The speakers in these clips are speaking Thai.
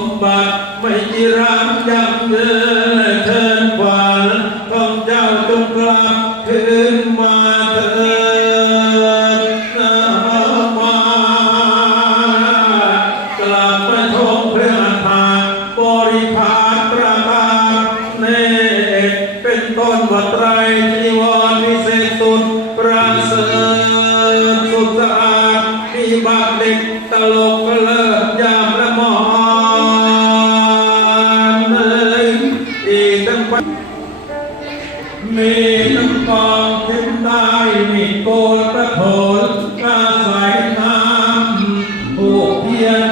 มบัติไม่จีรังยังเดินเทินขวัญของเจ้าจงกลับคืนมาเถิดนะมากลับมาทงเพื่อทานบริพารประกาศเนตรเป็นต้นวัตรไรจีวร มีน้ำกองขึ้นได้มีโกตะโถนกาใสน้ำผูกเพียงพอน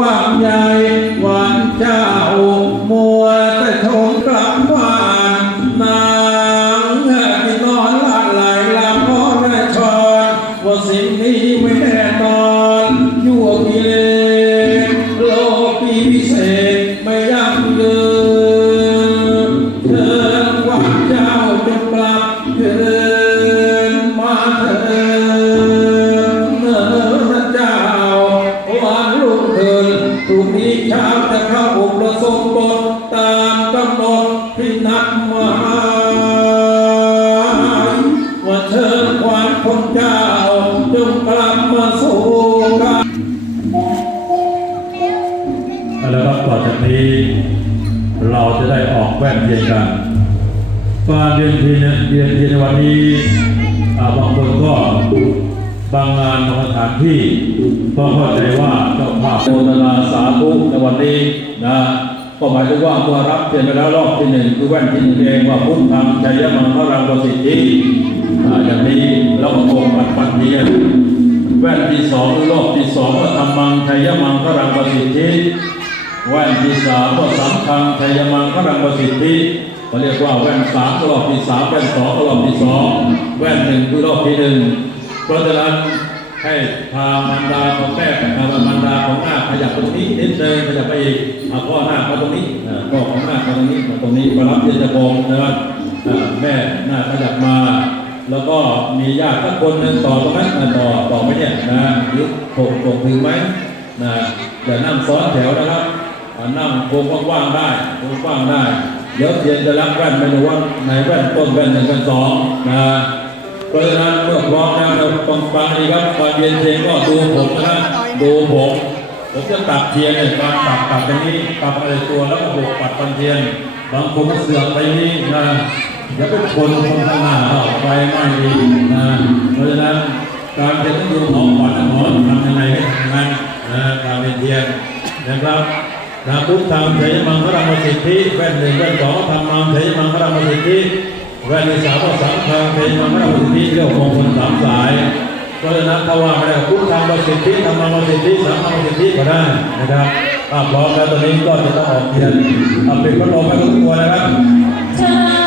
า กันการเรียนเทียนเรียนเทียนในวันนี้อ่าบางคนก็บางงานบางสถานที่ก็เข้าใจว่าเจ้าภาพโมทนาสาธุในวันนี้นะก็หมายถึงว่าเมื่อรับเทียนไปแล้วรอบที่หนึ่งคือแว่นที่หนึ่งเองว่าพุทธังชัยมังคลังประสิทธิอ่าอย่างนี้เราก็คงปัดปัดเทียนแว่นที่สองหรือรอบที่สองก็ธรรมังชัยมังคลังประสิทธิ แว่นที่สามก็สำคัญชัยมังคลังประสิทธิเขาเรียกว่าแว่นสามรอบที่สามแว่นสองรอบที่สองแว่นหนึ่งคือรอบที่หนึ่งเพราะฉะนั้นให้พามันดาของแม่พามันดาของหน้าขยับตรงนี้นิดนึงขยับไปอีกเอาพ่อหน้ามาตรงนี้พ่อของหน้ามาตรงนี้มาตรงนี้มารับเจตโกงนะครับแม่หน้าขยับมา แล้วก็มีญาติสักคนหนึ่งต่อตรงนั้นต่อต่อไปเนี่ยนะหรือถกถกถึงไหมนะอย่านั่งซ้อนแถวนะครับ นั่งโค้งว่างๆได้โค้งว่างได้เดี๋ยวเทียนจะรับแว่นไม่รู้ว่าไหนแว่นต้นแว่นหนึ่งแว่นสองนะเพราะฉะนั้นเมื่อพร้อมแล้วเราต้องฟังดีครับตอนเย็นเทียนก็ดูผมนะครับดูผมผมจะตัดเทียนเนี่ยการตัดตัดตรงนี้ตัดอะไรตัวแล้วก็บวกปัดฟันเทียนบางคนก็เสือกไปนี่นะอย่าไปชนคนข้างหน้าเอาไฟไม้ดีนะเพราะฉะนั้นการเทียนต้องดูหอมหวานหอมทำยังไงให้ทำงานนะการเป็นเทียนนะครับ นะพุทธังเทยมังครามสิทธิแว่นหนึ่งแว่นสองธรรมังเทยมังครามสิทธิแว่นที่สามก็สังฆังเทยมังครามสิทธิเรียกว่ามงคลสามสายเพราะฉะนั้นถ้าว่าไม่ได้พุทธังสิทธิธรรมังสิทธิสังฆังสิทธิก็ได้นะครับถ้าพร้อมแล้วตอนนี้ก็จะต้องออกเทียนเอาเป็นพระโลมให้ทุกตัวนะครับ